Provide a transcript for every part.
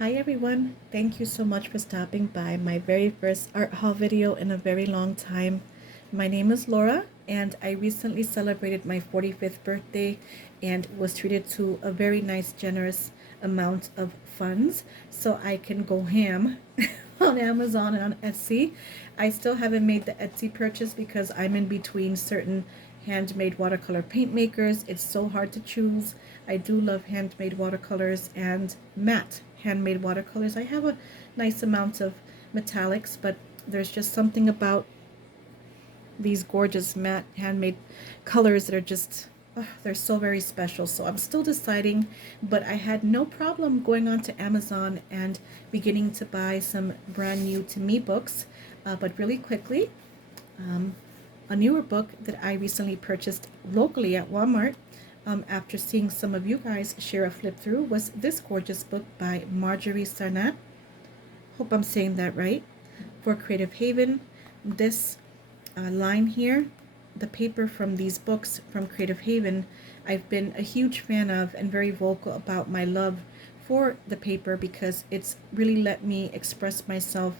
Hi everyone, thank you so much for stopping by my very first art haul video in a very long time. My name is Laura and I recently celebrated my 45th birthday and was treated to a very nice generous amount of funds so I can go ham on Amazon and on Etsy. I still haven't made the Etsy purchase because I'm in between certain handmade watercolor paint makers. It's so hard to choose. I do love handmade watercolors and matte handmade watercolors. I have a nice amount of metallics, but there's just something about these gorgeous matte handmade colors that are just they're so very special. So I'm still deciding, but I had no problem going on to Amazon and beginning to buy some brand new to me books. But really quickly, um, a newer book that I recently purchased locally at Walmart, after seeing some of you guys share a flip through, was this gorgeous book by Marjorie Sarnat. Hope I'm saying that right. For Creative Haven. This line here, the paper from these books from Creative Haven, I've been a huge fan of and very vocal about my love for the paper because it's really let me express myself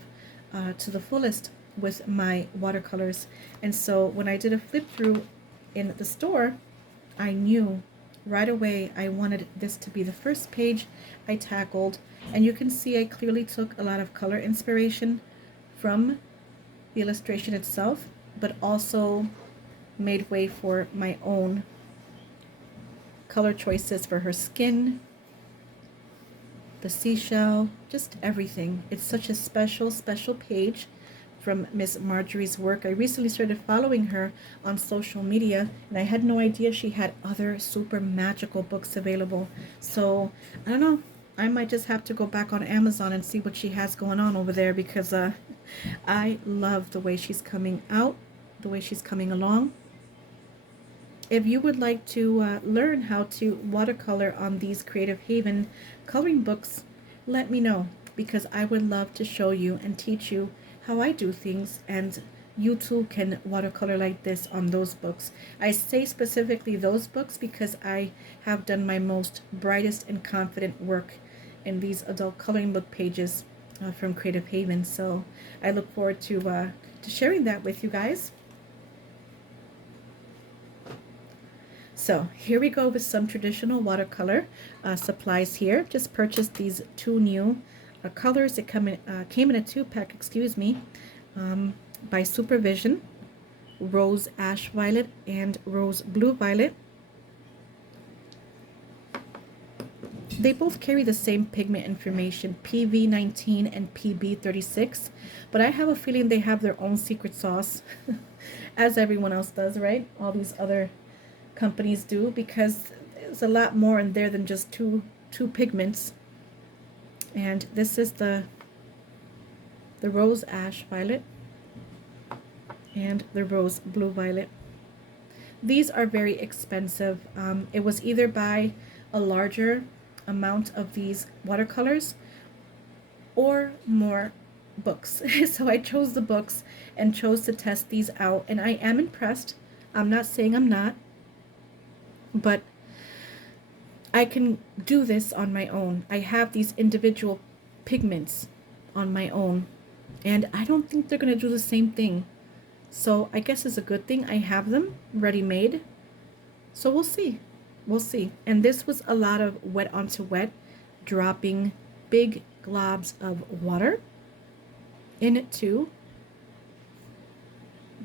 to the fullest with my watercolors. And so when I did a flip through in the store, I knew right away I wanted this to be the first page I tackled. And you can see I clearly took a lot of color inspiration from the illustration itself, but also made way for my own color choices for her skin, the seashell, just everything. It's such a special, special page from Miss Marjorie's work. I recently started following her on social media, and I had no idea she had other super magical books available. So, I don't know. I might just have to go back on Amazon and see what she has going on over there because I love the way she's coming out, the way she's coming along. If you would like to learn how to watercolor on these Creative Haven coloring books, let me know because I would love to show you and teach you how I do things, and you too can watercolor like this on those books. I say specifically those books because I have done my most brightest and confident work in these adult coloring book pages from Creative Haven. So I look forward to sharing that with you guys. So here we go with some traditional watercolor supplies here. Just purchased these two new colors. It came in a 2-pack, excuse me, by Supervision. Rose Ash Violet and Rose Blue Violet. They both carry the same pigment information, PV19 and PB36, but I have a feeling they have their own secret sauce, as everyone else does, right? All these other companies do, because there's a lot more in there than just two pigments. And this is the Rose Ash Violet and the Rose Blue Violet. These are very expensive. It was either buy a larger amount of these watercolors or more books. So I chose the books and chose to test these out, and I am impressed. I'm not saying I'm not, but I can do this on my own. I have these individual pigments on my own, and I don't think they're going to do the same thing. So I guess it's a good thing I have them ready-made. So we'll see. We'll see. And this was a lot of wet onto wet, dropping big globs of water into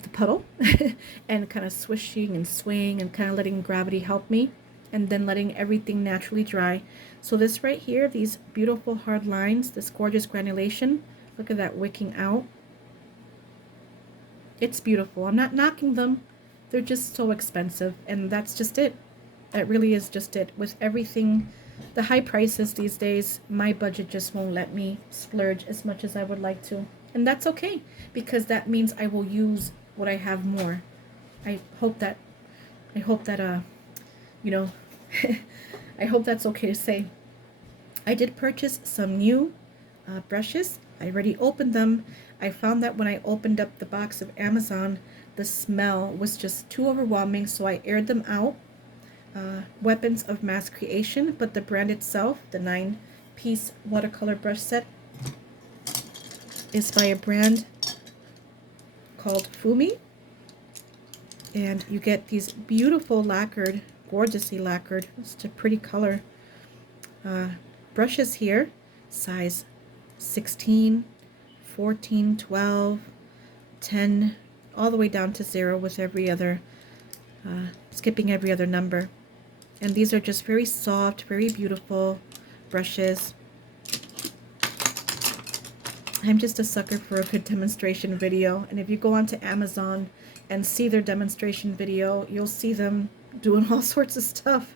the puddle and kind of swishing and swaying and kind of letting gravity help me, and then letting everything naturally dry. So this right here, these beautiful hard lines, this gorgeous granulation, look at that wicking out. It's beautiful. I'm not knocking them. They're just so expensive, and that's just it. That really is just it. With everything, the high prices these days, my budget just won't let me splurge as much as I would like to. And that's okay, because that means I will use what I have more. I hope that you know, I hope that's okay to say. I did purchase some new brushes. I already opened them. I found that when I opened up the box of Amazon, the smell was just too overwhelming, so I aired them out. Weapons of Mass Creation, but the brand itself, the 9 piece watercolor brush set is by a brand called Fumi. And you get these beautiful lacquered, gorgeously lacquered, it's a pretty color, brushes here, size 16, 14, 12, 10, all the way down to 0 with every other, skipping every other number. And these are just very soft, very beautiful brushes. I'm just a sucker for a good demonstration video, and if you go onto Amazon and see their demonstration video, you'll see them doing all sorts of stuff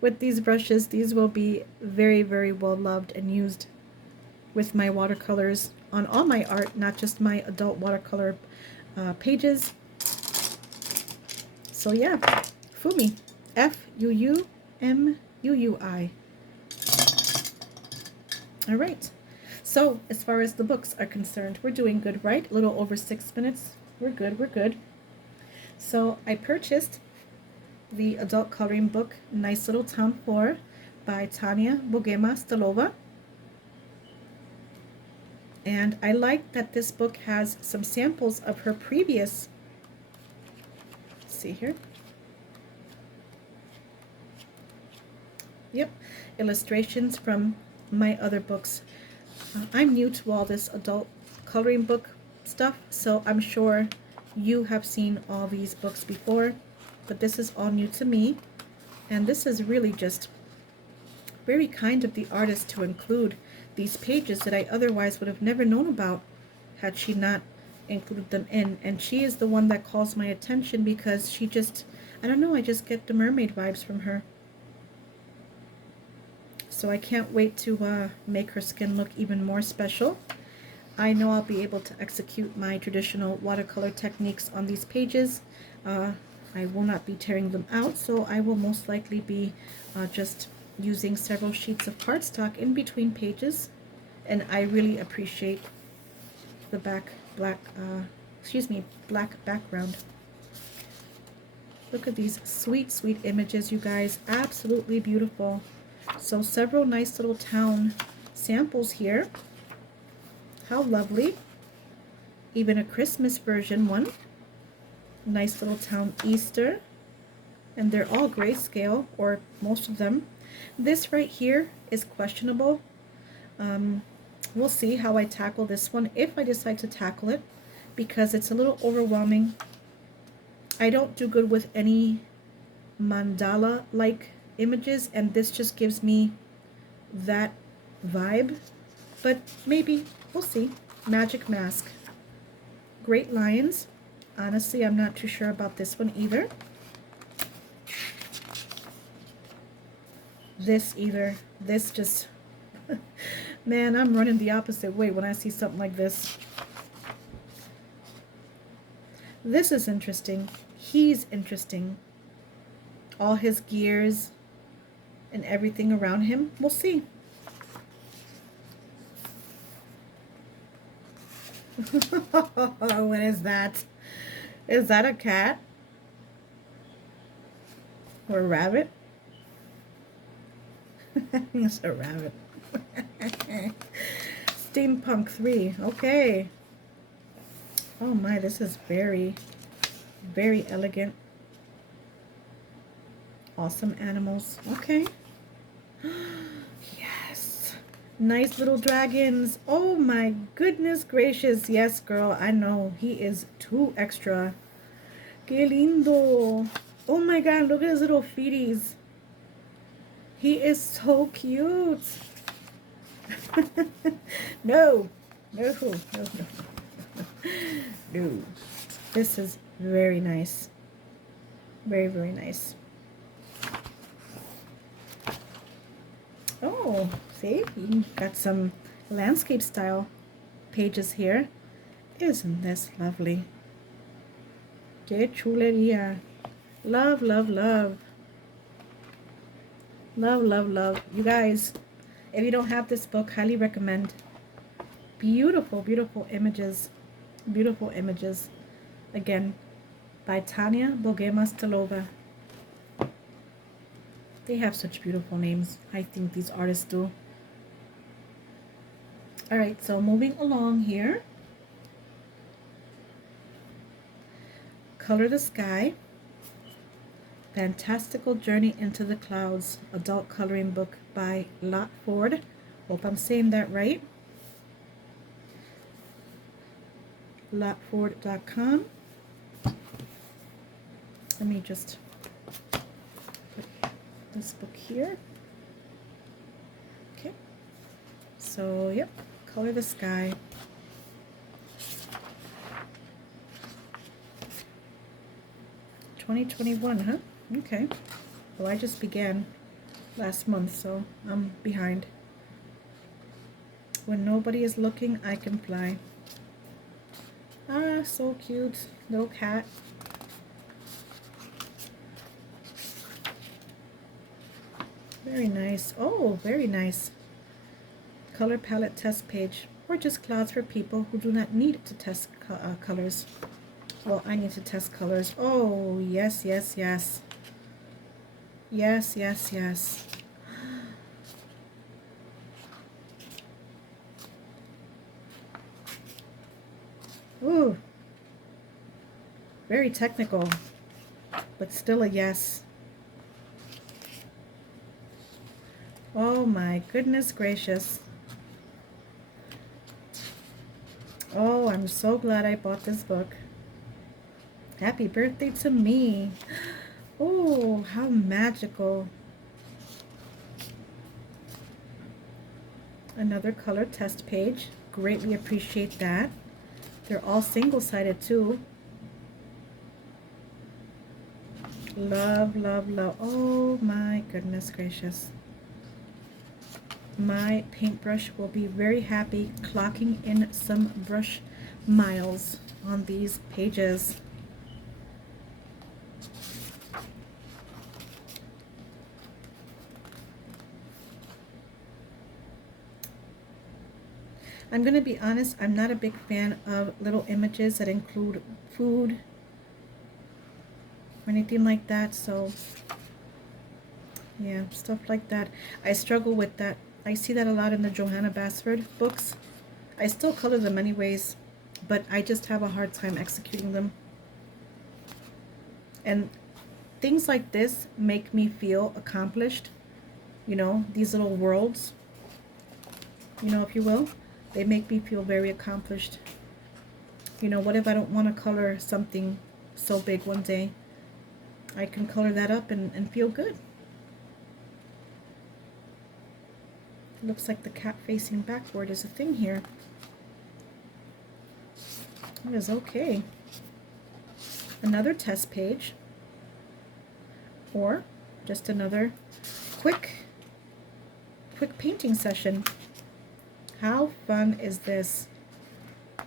with these brushes. These will be very, very well loved and used with my watercolors on all my art, not just my adult watercolor pages. So yeah, Fumi, F-U-U-M-U-U-I. All right. So as far as the books are concerned, we're doing good, right? A little over 6 minutes. We're good, we're good. So I purchased the adult coloring book, Nice Little Town 4 by Tanya Bogema Stalova. And I like that this book has some samples of her previous, let's see here. Yep, illustrations from my other books. I'm new to all this adult coloring book stuff, so I'm sure you have seen all these books before, but this is all new to me. And this is really just very kind of the artist to include these pages that I otherwise would have never known about had she not included them in. And she is the one that calls my attention because she just, I don't know, I just get the mermaid vibes from her. So I can't wait to make her skin look even more special. I know I'll be able to execute my traditional watercolor techniques on these pages. I will not be tearing them out, so I will most likely be just using several sheets of cardstock in between pages. And I really appreciate the black background. Look at these sweet, sweet images, you guys. Absolutely beautiful. So several nice little town samples here. How lovely. Even a Christmas version one. Nice little town Easter. And they're all grayscale, or most of them. This right here is questionable. We'll see how I tackle this one, if I decide to tackle it, because it's a little overwhelming. I don't do good with any mandala-like images, and this just gives me that vibe, but maybe we'll see. Magic Mask, Great Lions. Honestly, I'm not too sure about this one either. This either. This just man, I'm running the opposite way when I see something like this. This is interesting. He's interesting. All his gears and everything around him. We'll see. What is that? Is that a cat? Or a rabbit? It's a rabbit. Steampunk 3. Okay. Oh my, this is very, very elegant. Awesome animals. Okay. Yes. Nice little dragons. Oh my goodness gracious. Yes, girl. I know. He is too extra. Que lindo. Oh my god. Look at his little feeties. He is so cute. No. No. No. No. No. This is very nice. Very, very nice. Oh, see? You got some landscape style pages here. Isn't this lovely? Que chuleria. Love, love, love. Love, love, love. You guys, if you don't have this book, highly recommend. Beautiful, beautiful images. Beautiful images. Again, by Tanya Bogema Stalova. They have such beautiful names. I think these artists do. All right, so moving along here. Color the Sky. Fantastical Journey into the Clouds. Adult coloring book by Ford. Hope I'm saying that right. Lotford.com. Let me just put this book here. Okay. So, yep. Color the Sky. $2021, huh? Okay. Well, I just began last month, so I'm behind. When nobody is looking, I can fly. Ah, so cute. Little cat. Very nice. Oh, very nice. Color palette test page. Or just clouds for people who do not need to test colors. Well, I need to test colors. Oh, yes, yes, yes. Yes, yes, yes. Ooh. Very technical, but still a yes. Oh my goodness gracious. Oh, I'm so glad I bought this book. Happy birthday to me. Oh, how magical. Another color test page. Greatly appreciate that. They're all single-sided too. Love, love, love. Oh my goodness gracious. My paintbrush will be very happy clocking in some brush miles on these pages. I'm going to be honest, I'm not a big fan of little images that include food or anything like that, so yeah, stuff like that. I struggle with that. I see that a lot in the Johanna Basford books. I still color them anyways, but I just have a hard time executing them. And things like this make me feel accomplished. You know, these little worlds, you know, if you will. They make me feel very accomplished. You know, what if I don't want to color something so big one day? I can color that up and feel good. It looks like the cat facing backward is a thing here. It is okay. Another test page. Or just another quick painting session. How fun is this? I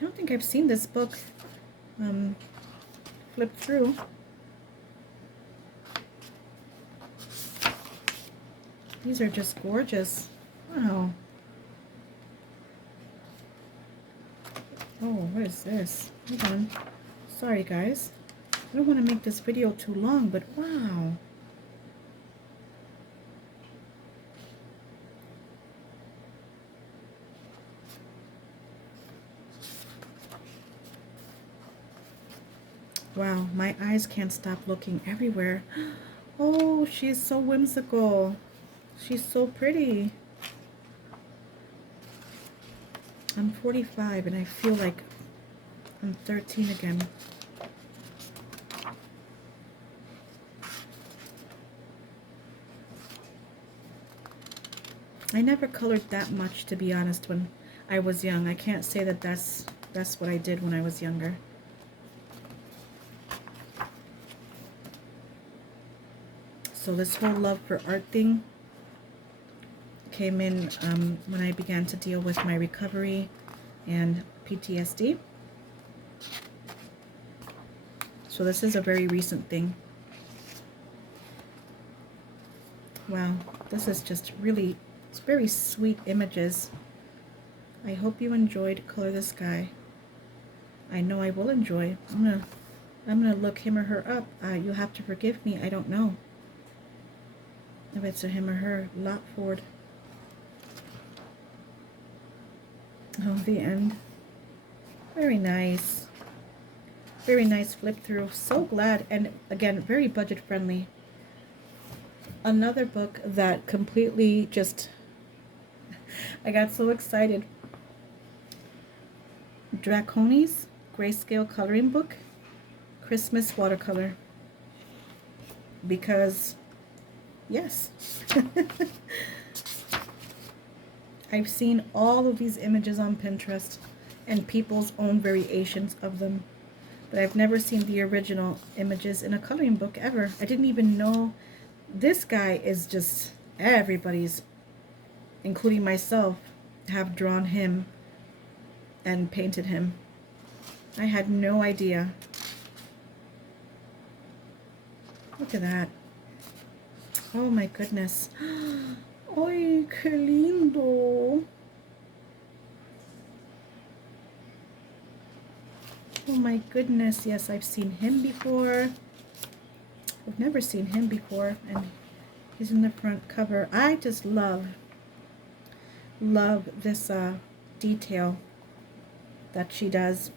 don't think I've seen this book flip through. These are just gorgeous. Wow. Oh, what is this? Hold on. Sorry, guys. I don't want to make this video too long, but wow. Wow, my eyes can't stop looking everywhere. Oh, she's so whimsical. She's so pretty. I'm 45 and I feel like I'm 13 again. I never colored that much, to be honest, when I was young. I can't say that that's what I did when I was younger. So this whole love for art thing came in when I began to deal with my recovery and PTSD. So this is a very recent thing. Wow, this is just really, it's very sweet images. I hope you enjoyed Color the Sky. I know I will enjoy. I'm gonna look him or her up. You'll have to forgive me. I don't know if it's a him or her. Ford. Oh, the end. Very nice. Very nice flip through. So glad. And again, very budget friendly. Another book that completely just, I got so excited. Draconis Grayscale Coloring Book. Christmas Watercolor. Because, yes. I've seen all of these images on Pinterest and people's own variations of them. But I've never seen the original images in a coloring book ever. I didn't even know. This guy is just everybody's, including myself, have drawn him and painted him. I had no idea. Look at that. Oh my goodness. Ay, qué lindo. Oh my goodness. Yes, I've seen him before. I've never seen him before, and he's in the front cover. I just love this detail that she does.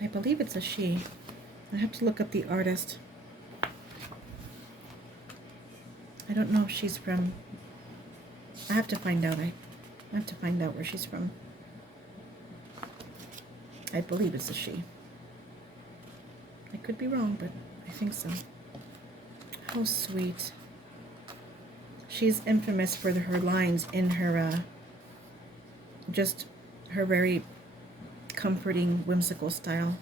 I believe it's a she. I have to look up the artist. I don't know if she's from, I have to find out. I have to find out where she's from. I believe it's a she. I could be wrong, but I think so. How sweet. She's infamous for her lines in her, just her very comforting, whimsical style.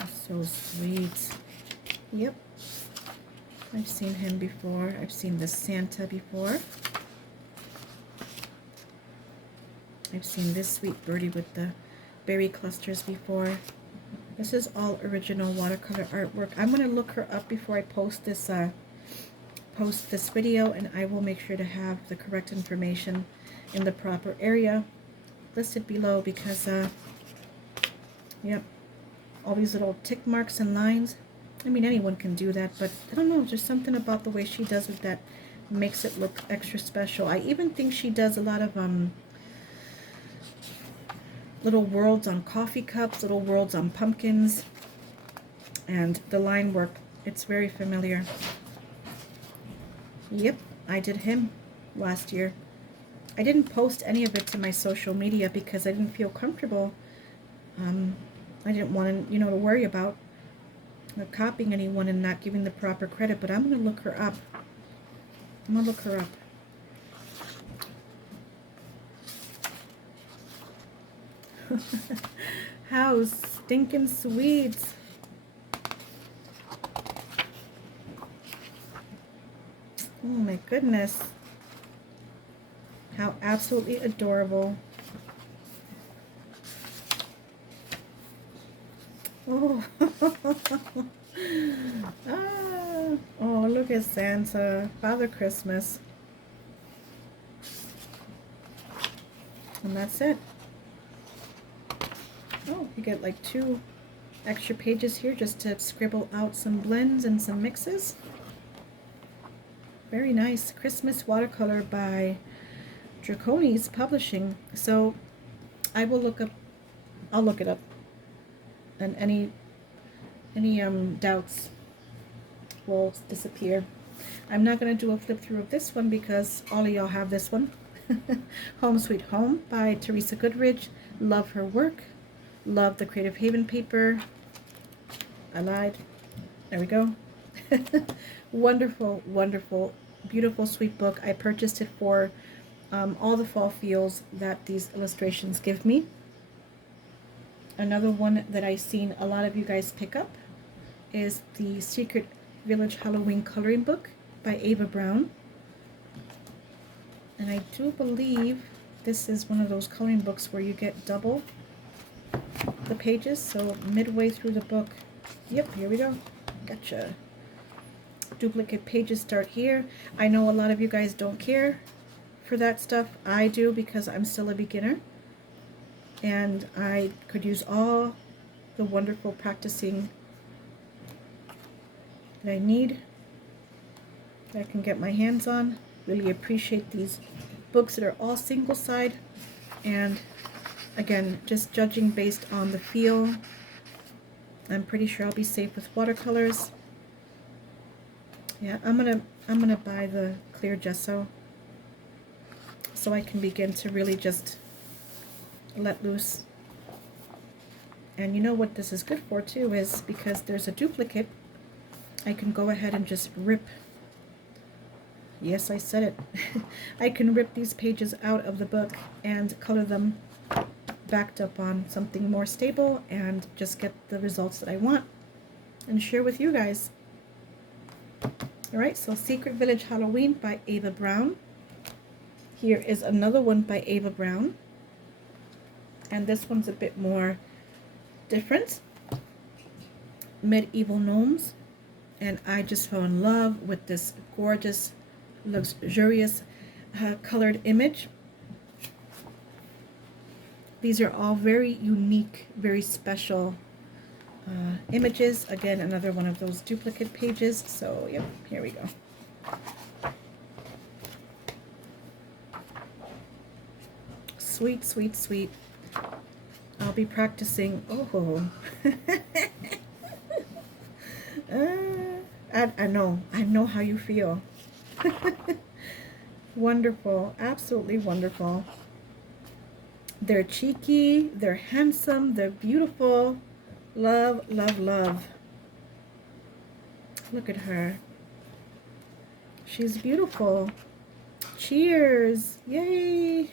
Oh, so sweet. Yep. I've seen him before. I've seen the Santa before. I've seen this sweet birdie with the berry clusters before. This is all original watercolor artwork. I'm going to look her up before I post this video, and I will make sure to have the correct information in the proper area listed below, because yep, all these little tick marks and lines. I mean, anyone can do that, but I don't know, there's something about the way she does it that makes it look extra special. I even think she does a lot of little worlds on coffee cups, little worlds on pumpkins, and the line work, it's very familiar. Yep, I did him last year. I didn't post any of it to my social media because I didn't feel comfortable. I didn't want to, to worry about copying anyone and not giving the proper credit, but I'm going to look her up. I'm going to look her up. How stinking sweet. Oh my goodness. How absolutely adorable. Oh. Ah. Oh, look at Santa, Father Christmas. And that's it. Oh, you get like 2 extra pages here just to scribble out some blends and some mixes. Very nice. Christmas Watercolor by Draconis Publishing. So I will look up, I'll look it up, and any doubts will disappear. I'm not going to do a flip through of this one because all of y'all have this one. Home Sweet Home by Teresa Goodridge. Love her work. Love the Creative Haven paper. I lied. There we go. Wonderful, wonderful, beautiful, sweet book. I purchased it for all the fall feels that these illustrations give me. Another one that I've seen a lot of you guys pick up is the Secret Village Halloween Coloring Book by Ava Browne. And I do believe this is one of those coloring books where you get double the pages, so midway through the book. Yep, here we go. Gotcha. Duplicate pages start here. I know a lot of you guys don't care for that stuff. I do, because I'm still a beginner. And I could use all the wonderful practicing that I need. that I can get my hands on. Really appreciate these books that are all single side, and again, just judging based on the feel. I'm pretty sure I'll be safe with watercolors. Yeah, I'm gonna buy the clear gesso so I can begin to really just let loose. And you know what this is good for too is because there's a duplicate, I can go ahead and just rip. Yes, I said it. I can rip these pages out of the book and color them backed up on something more stable and just get the results that I want and share with you guys. Alright, so Secret Village Halloween by Ava Browne. Here is another one by Ava Browne. And this one's a bit more different. Medieval Gnomes. And I just fell in love with this gorgeous, luxurious colored image. These are all very unique, very special images. Again, another one of those duplicate pages. So, yep, here we go. Sweet, sweet, sweet. I'll be practicing. Oh. I know how you feel. Wonderful, absolutely wonderful. They're cheeky, they're handsome, they're beautiful. Love, love, love. Look at her. She's beautiful. Cheers. Yay.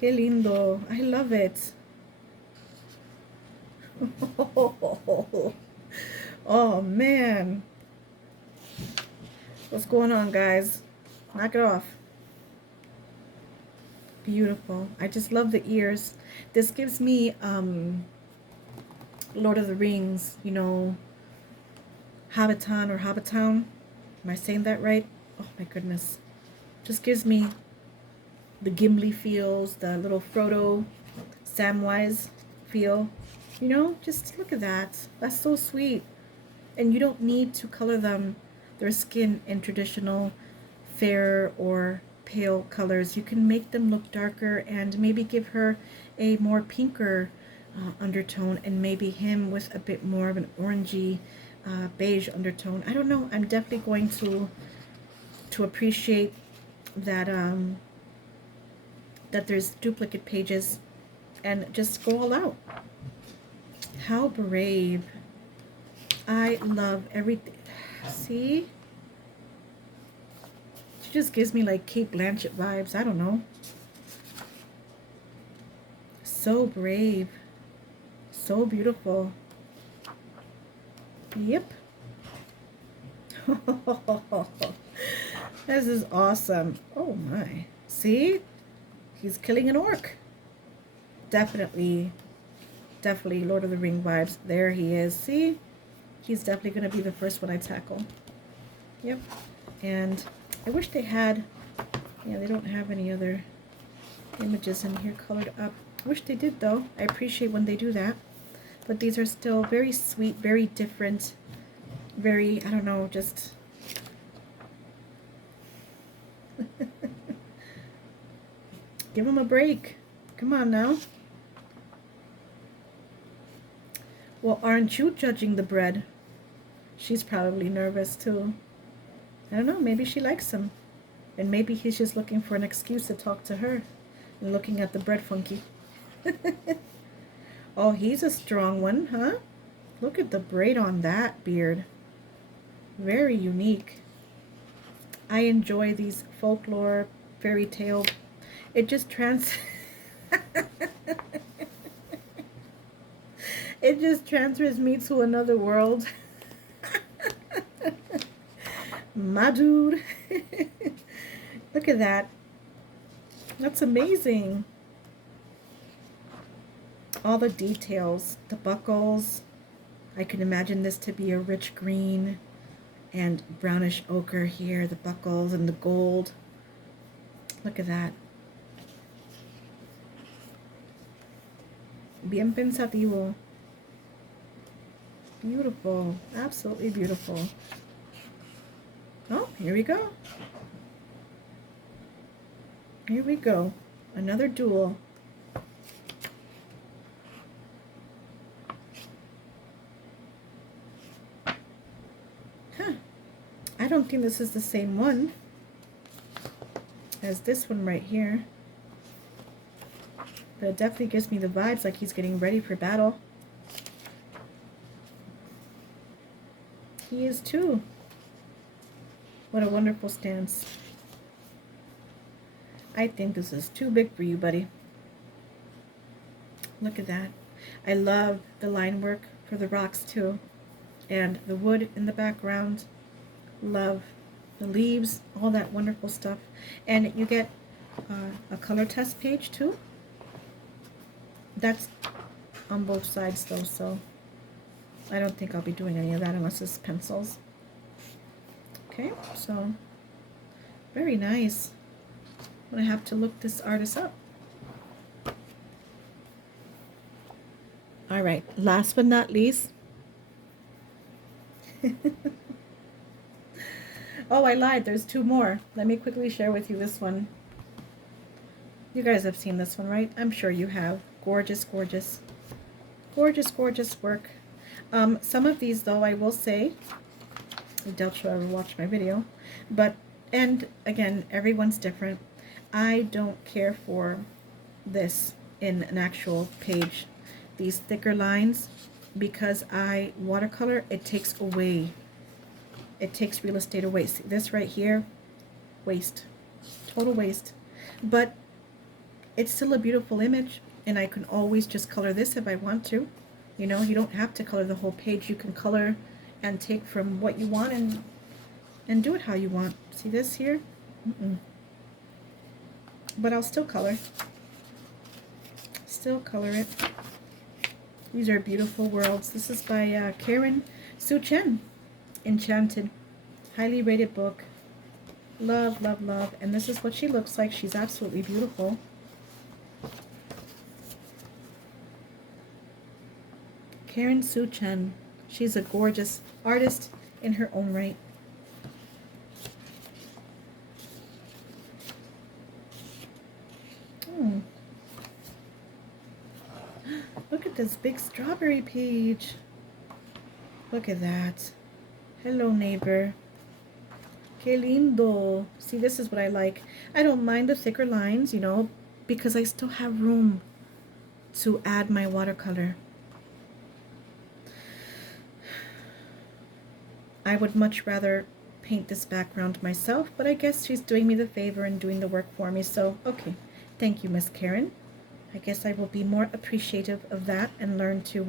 Qué lindo. I love it. Oh, man. What's going on, guys? Knock it off. Beautiful. I just love the ears. This gives me Lord of the Rings, you know, Hobbiton or Hobbitown. Am I saying that right? Oh my goodness. Just gives me the Gimli feels, the little Frodo, Samwise feel. You know, just look at that. That's so sweet. And you don't need to color their skin in traditional fair or pale colors. You can make them look darker and maybe give her a more pinker undertone, and maybe him with a bit more of an orangey beige undertone. I don't know. I'm definitely going to appreciate that that there's duplicate pages and just go all out. How brave. I love everything. See? She just gives me like Kate Blanchett vibes. I don't know. So brave. So beautiful. Yep. This is awesome. Oh my. See? He's killing an orc. Definitely Lord of the Ring vibes. There he is. See? He's definitely going to be the first one I tackle. Yep. And I wish they had, yeah, they don't have any other images in here colored up. I wish they did though. I appreciate when they do that. But these are still very sweet, very different, very, I don't know, just... Give them a break. Come on now. Well, aren't you judging the bread? She's probably nervous too. I don't know, maybe she likes him. And maybe he's just looking for an excuse to talk to her. And looking at the bread funky. Oh, he's a strong one, huh? Look at the braid on that beard. Very unique. I enjoy these folklore, fairy tale. It just it just transfers me to another world. My dude. Look at that. That's amazing. All the details, the buckles. I can imagine this to be a rich green and brownish ochre here, the buckles and the gold. Look at that. Bien pensativo. Beautiful. Absolutely beautiful. Oh, here we go. Here we go. Another duel. Huh. I don't think this is the same one as this one right here. But it definitely gives me the vibes like he's getting ready for battle. He is too. What a wonderful stance. I think this is too big for you, buddy. Look at that. I love the line work for the rocks too. And the wood in the background. Love the leaves, all that wonderful stuff. And you get a color test page too. That's on both sides though, so I don't think I'll be doing any of that unless it's pencils. Okay, so very nice. I'm gonna have to look this artist up. All right, last but not least. Oh, I lied. There's two more. Let me quickly share with you this one. You guys have seen this one, right? I'm sure you have. Gorgeous, gorgeous. Gorgeous, gorgeous work. Some of these, though, I will say, I doubt you'll ever watch my video, but, and again, everyone's different. I don't care for this in an actual page. These thicker lines, because I watercolor, it takes away. It takes real estate away. See, this right here, waste. Total waste. But it's still a beautiful image, and I can always just color this if I want to. You know, you don't have to color the whole page. You can color and take from what you want and do it how you want. See this here? But I'll still color. Still color it. These are beautiful worlds. This is by Karen Su Chen. Enchanted. Highly rated book. Love, love, love. And this is what she looks like. She's absolutely beautiful. Karen Su Chen. She's a gorgeous artist in her own right. Look at this big strawberry page. Look at that. Hello, neighbor. Que lindo. See, this is what I like. I don't mind the thicker lines, you know, because I still have room to add my watercolor. I would much rather paint this background myself, but I guess she's doing me the favor and doing the work for me. So, okay. Thank you, Miss Karen. I guess I will be more appreciative of that and learn to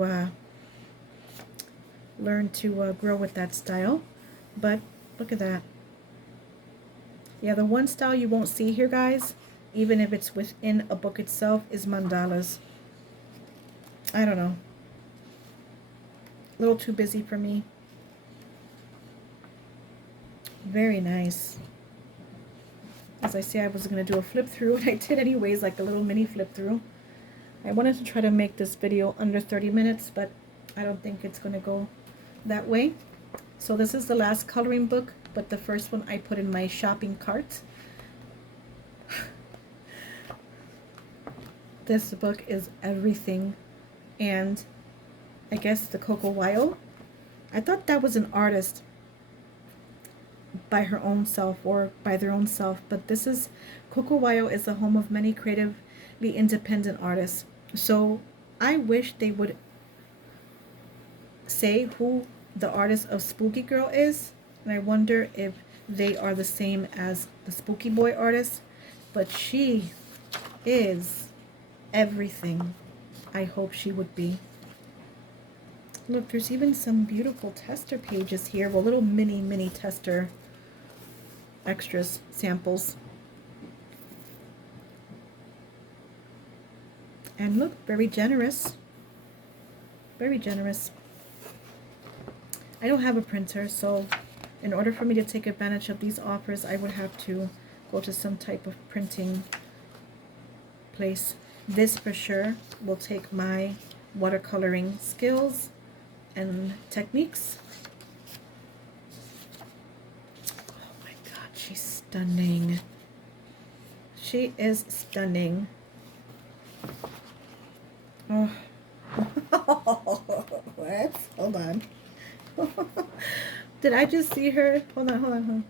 grow with that style. But look at that. Yeah, the one style you won't see here, guys, even if it's within a book itself, is mandalas. I don't know. A little too busy for me. Very nice. As I say, I was going to do a flip through, and I did anyways, like a little mini flip through. I wanted to try to make this video under 30 minutes, but I don't think it's going to go that way. So this is the last coloring book, but the first one I put in my shopping cart. This book is everything. And I guess the Coco Wyo, I thought that was an artist by her own self or by their own self, but this is Coco Wyo is the home of many creatively independent artists. So I wish they would say who the artist of Spooky Girl is, and I wonder if they are the same as the Spooky Boy artist, but she is everything I hope she would be. Look, there's even some beautiful tester pages here, well, little mini tester extras, samples. And look, very generous. Very generous. I don't have a printer, so in order for me to take advantage of these offers, I would have to go to some type of printing place. This for sure will take my watercoloring skills and techniques. stunning. She is stunning. Oh. What? Hold on. Did I just see her? Hold on.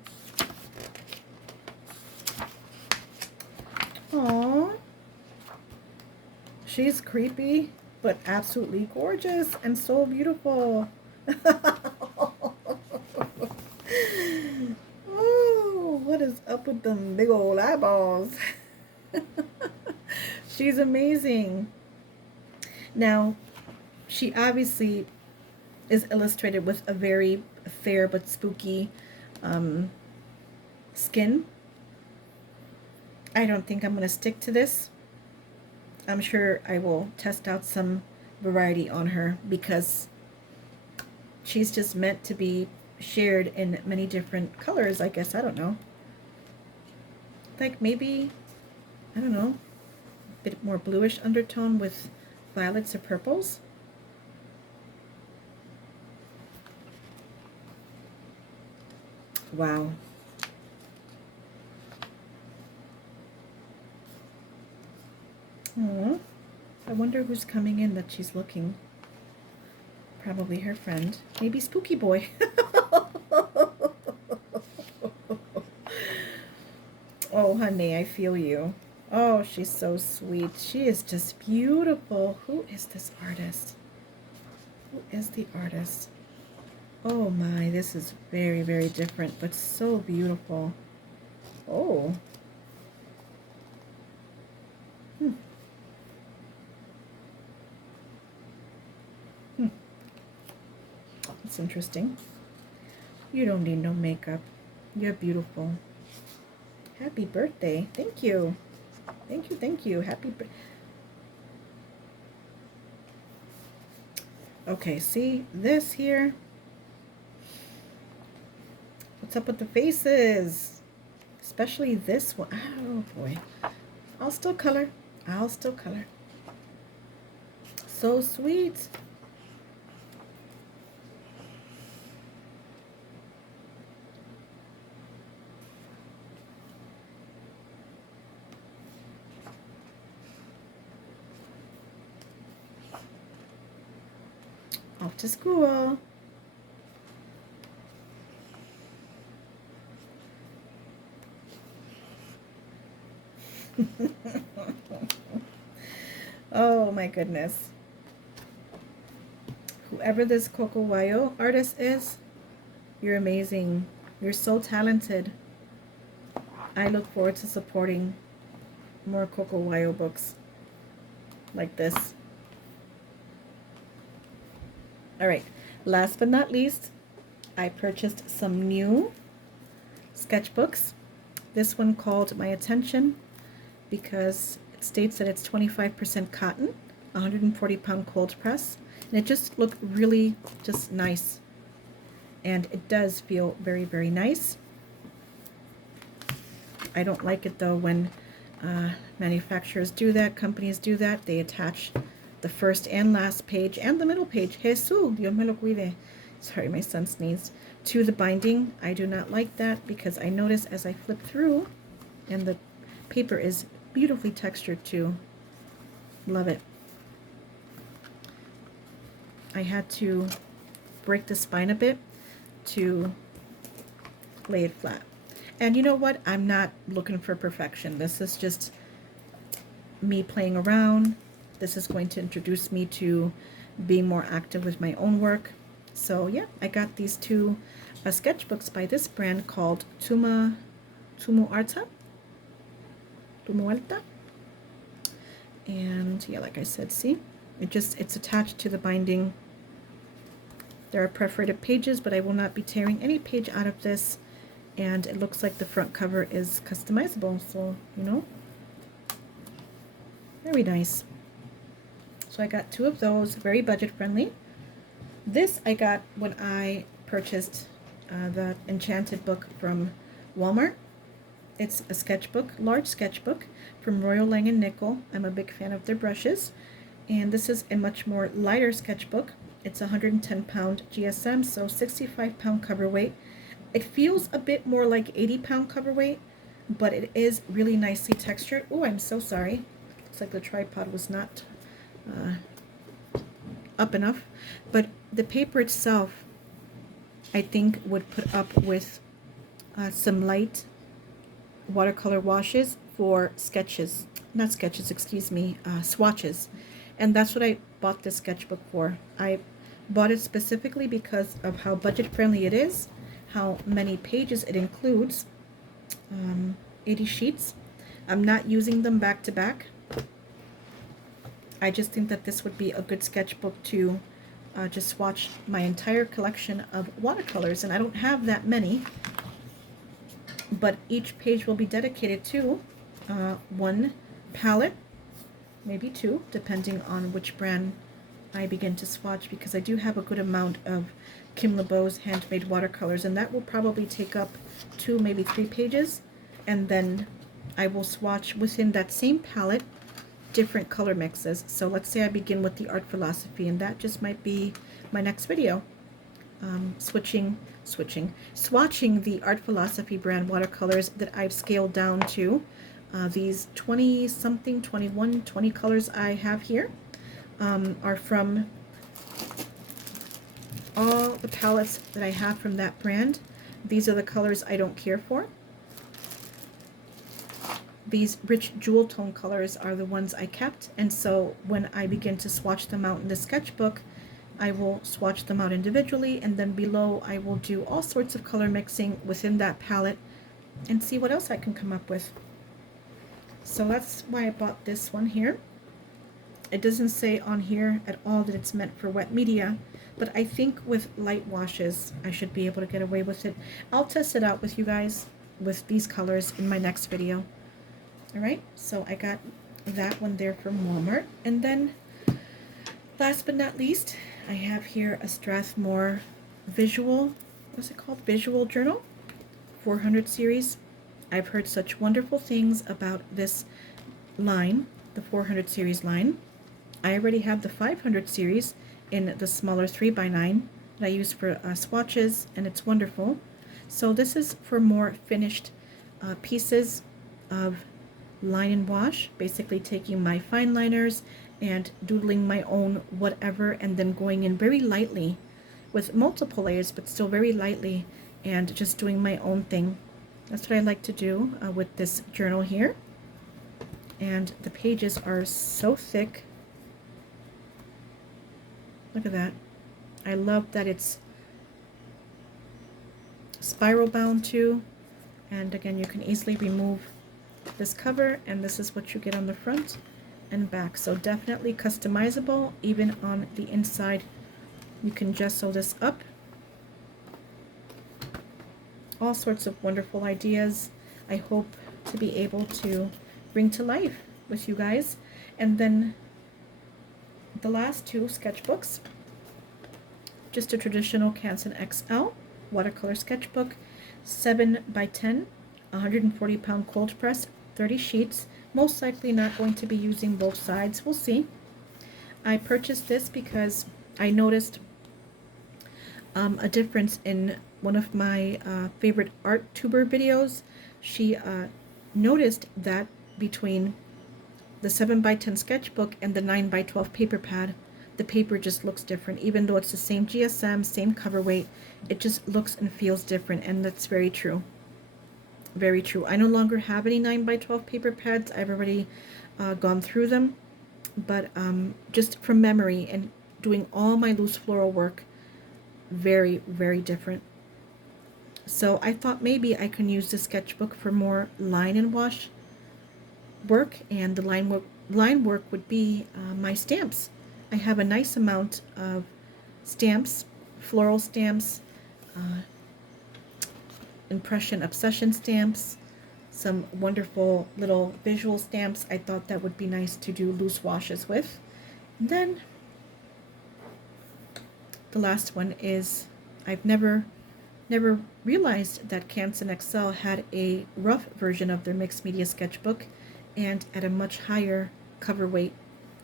Aww. She's creepy, but absolutely gorgeous and so beautiful. Oh, what is up with them big old eyeballs? She's amazing. Now, she obviously is illustrated with a very fair but spooky skin. I don't think I'm going to stick to this. I'm sure I will test out some variety on her because she's just meant to be shared in many different colors, I guess. I don't know. Like maybe, I don't know, a bit more bluish undertone with violets or purples. Wow. Aww. I wonder who's coming in that she's looking. Probably her friend. Maybe Spooky Boy. Oh, honey, I feel you. Oh, she's so sweet. She is just beautiful. Who is this artist? Who is the artist? Oh my, this is very, very different, but so beautiful. Oh. That's interesting. You don't need no makeup. You're beautiful. Happy birthday. Thank you. Thank you, thank you. Happy birthday. Okay, see this here? What's up with the faces? Especially this one. Oh boy. I'll still color. I'll still color. So sweet. Off to school. Oh my goodness. Whoever this Coco Wyo artist is, you're amazing. You're so talented. I look forward to supporting more Coco Wyo books like this. Alright, last but not least, I purchased some new sketchbooks. This one called my attention because it states that it's 25% cotton, 140-pound cold press, and it just looked really just nice. And it does feel very, very nice. I don't like it though when manufacturers do that, companies do that. They attach the first and last page and the middle page. Jesús, Dios me lo cuide. Sorry, my son sneezed. To the binding. I do not like that because I notice as I flip through, and the paper is beautifully textured too. Love it. I had to break the spine a bit to lay it flat. And you know what? I'm not looking for perfection. This is just me playing around. This is going to introduce me to being more active with my own work. So yeah, I got these two sketchbooks by this brand called Tumu Alta. And yeah, like I said, see? It's attached to the binding. There are perforated pages, but I will not be tearing any page out of this. And it looks like the front cover is customizable, so, you know, very nice. So I got two of those, very budget friendly. This I got when I purchased the Enchanted book from Walmart. It's a sketchbook, large sketchbook from Royal Lang & Nickel. I'm a big fan of their brushes. And this is a much more lighter sketchbook. It's 110-pound GSM, so 65-pound cover weight. It feels a bit more like 80-pound cover weight, but it is really nicely textured. Oh, I'm so sorry. Looks like the tripod was not up enough. But the paper itself, I think, would put up with some light watercolor washes for sketches. Not sketches, excuse me, swatches. And that's what I bought this sketchbook for. I bought it specifically because of how budget friendly it is, how many pages it includes, 80 sheets. I'm not using them back to back. I just think that this would be a good sketchbook to just swatch my entire collection of watercolors, and I don't have that many, but each page will be dedicated to one palette, maybe two, depending on which brand I begin to swatch, because I do have a good amount of Kim LeBeau's handmade watercolors, and that will probably take up 2, maybe 3 pages, and then I will swatch within that same palette different color mixes. So let's say I begin with the art philosophy, and that just might be my next video. Swatching the art philosophy brand watercolors that I've scaled down to these 20 something, 21, 20 colors I have here are from all the palettes that I have from that brand. These are the colors I don't care for. These rich jewel tone colors are the ones I kept, and so when I begin to swatch them out in the sketchbook, I will swatch them out individually, and then below I will do all sorts of color mixing within that palette and see what else I can come up with. So that's why I bought this one here. It doesn't say on here at all that it's meant for wet media, but I think with light washes I should be able to get away with it. I'll test it out with you guys with these colors in my next video. Alright, so I got that one there from Walmart. And then, last but not least, I have here a Strathmore visual, what's it called? Visual journal, 400 series. I've heard such wonderful things about this line, the 400 series line. I already have the 500 series in the smaller 3x9 that I use for swatches, and it's wonderful. So this is for more finished pieces of line and wash, basically taking my fine liners and doodling my own whatever, and then going in very lightly with multiple layers, but still very lightly, and just doing my own thing. That's what I like to do with this journal here. And the pages are so thick. Look at that. I love that it's spiral bound too, and again, you can easily remove this cover, and this is what you get on the front and back. So definitely customizable. Even on the inside you can gesso this up. All sorts of wonderful ideas I hope to be able to bring to life with you guys. And then the last two sketchbooks, just a traditional Canson XL watercolor sketchbook, 7x10, 140-pound cold press, 30 sheets. Most likely not going to be using both sides. We'll see. I purchased this because I noticed a difference in one of my favorite art tuber videos. She noticed that between the 7x10 sketchbook and the 9x12 paper pad, the paper just looks different. Even though it's the same GSM, same cover weight, it just looks and feels different, and that's very true. Very true. I no longer have any 9x12 paper pads. I've already gone through them, but just from memory and doing all my loose floral work, very, very different. So I thought maybe I can use the sketchbook for more line and wash work, and the line work would be my stamps. I have a nice amount of stamps, floral stamps, impression obsession stamps, some wonderful little visual stamps. I thought that would be nice to do loose washes with. And then the last one is, I've never realized that Canson XL had a rough version of their mixed media sketchbook, and at a much higher cover weight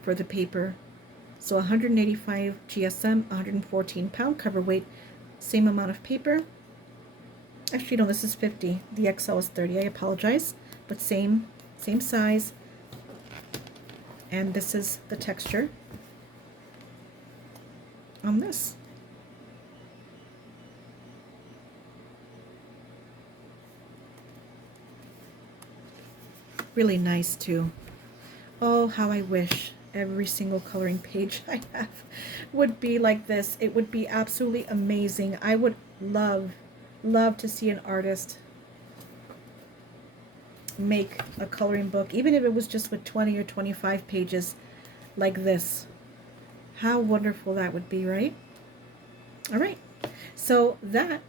for the paper. So 185 GSM, 114-pound cover weight, same amount of paper. Actually, no, this is 50. The XL is 30. I apologize, but same size. And this is the texture on this. Really nice too. Oh, how I wish every single coloring page I have would be like this. It would be absolutely amazing. I would love to see an artist make a coloring book, even if it was just with 20 or 25 pages like this. How wonderful that would be, right? All right, so that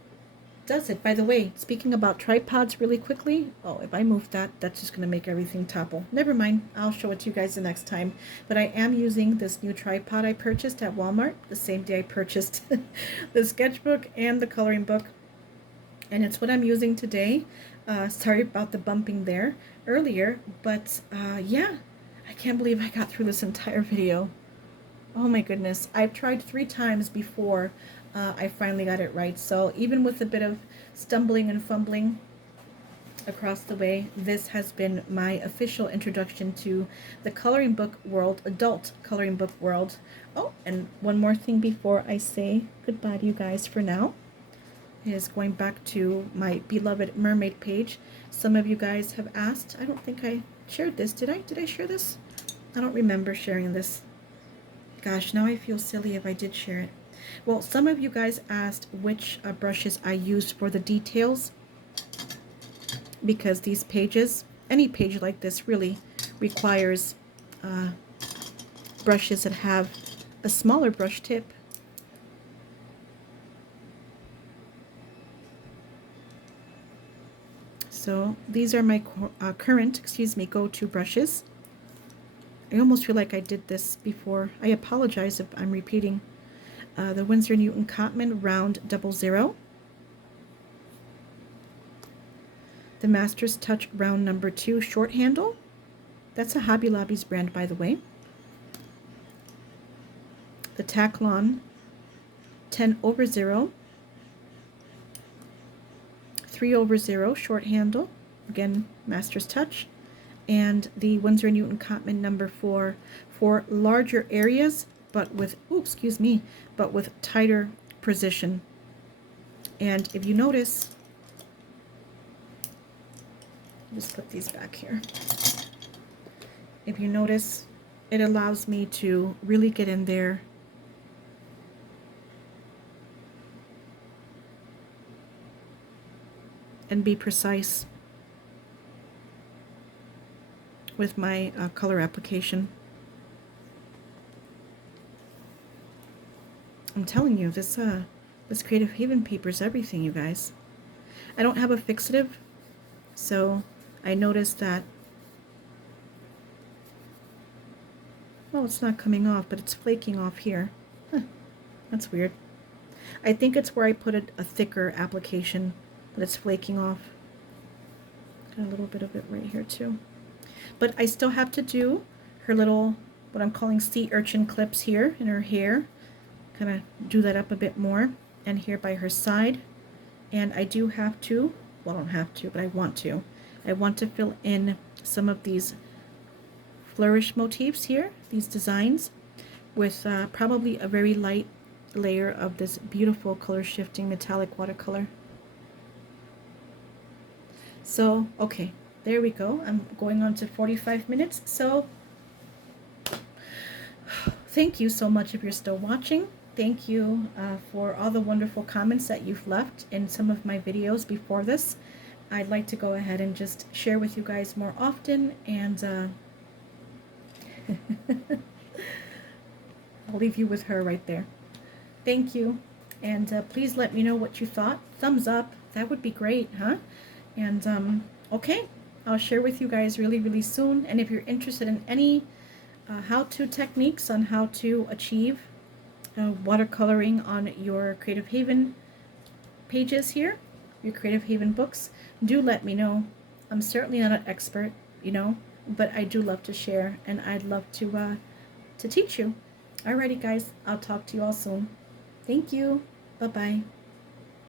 does it. By the way, speaking about tripods really quickly, oh, if I move that, that's just going to make everything topple. Never mind, I'll show it to you guys the next time. But I am using this new tripod I purchased at Walmart the same day I purchased the sketchbook and the coloring book. And it's what I'm using today. Sorry about the bumping there earlier, but yeah, I can't believe I got through this entire video. Oh my goodness, I've tried 3 times before I finally got it right. So even with a bit of stumbling and fumbling across the way, this has been my official introduction to the coloring book world, adult coloring book world. Oh, and one more thing before I say goodbye to you guys for now is going back to my beloved mermaid page. Some of you guys have asked, I don't think I shared this. Did I share this? I don't remember sharing this. Gosh, now I feel silly if I did share it. Well, some of you guys asked which brushes I used for the details, because these pages, any page like this really requires brushes that have a smaller brush tip. So these are my current, go-to brushes. I almost feel like I did this before. I apologize if I'm repeating. The Winsor & Newton Cotman Round 00. The Master's Touch Round number 2 short handle. That's a Hobby Lobby's brand, by the way. The Taklon 10/0. 3/0 short handle, again Master's Touch, and the Winsor & Newton Cotman number 4 for larger areas, but with but with tighter precision. And if you notice, just put these back here. If you notice, it allows me to really get in there and be precise with my color application. I'm telling you, this Creative Haven paper is everything, you guys. I don't have a fixative, so I noticed that, well, it's not coming off, but it's flaking off here. Huh, that's weird. I think it's where I put a thicker application, but it's flaking off. Got a little bit of it right here too. But I still have to do her little, what I'm calling sea urchin clips here in her hair. Kind of do that up a bit more, and here by her side. And I do have to, well, I don't have to, but I want to. I want to fill in some of these flourish motifs here, these designs, with probably a very light layer of this beautiful color shifting metallic watercolor. So, okay, there we go. I'm going on to 45 minutes. So, thank you so much if you're still watching. Thank you for all the wonderful comments that you've left in some of my videos before this. I'd like to go ahead and just share with you guys more often, and I'll leave you with her right there. Thank you, and please let me know what you thought. Thumbs up, that would be great, huh? And okay, I'll share with you guys really, really soon. And if you're interested in any how-to techniques on how to achieve watercoloring on your Creative Haven pages here, your Creative Haven books, do let me know. I'm certainly not an expert, you know, but I do love to share, and I'd love to teach you. Alrighty guys, I'll talk to you all soon. Thank you. Bye-bye.